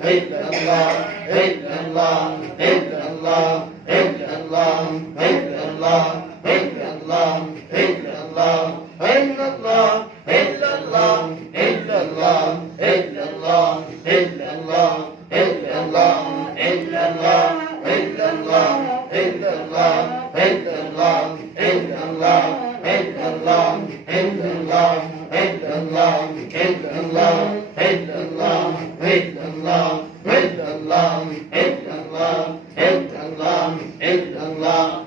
Allah, hey, hate hey, the love, hate the love, hate the love. Hey, the love, hey, the love, hey, the love.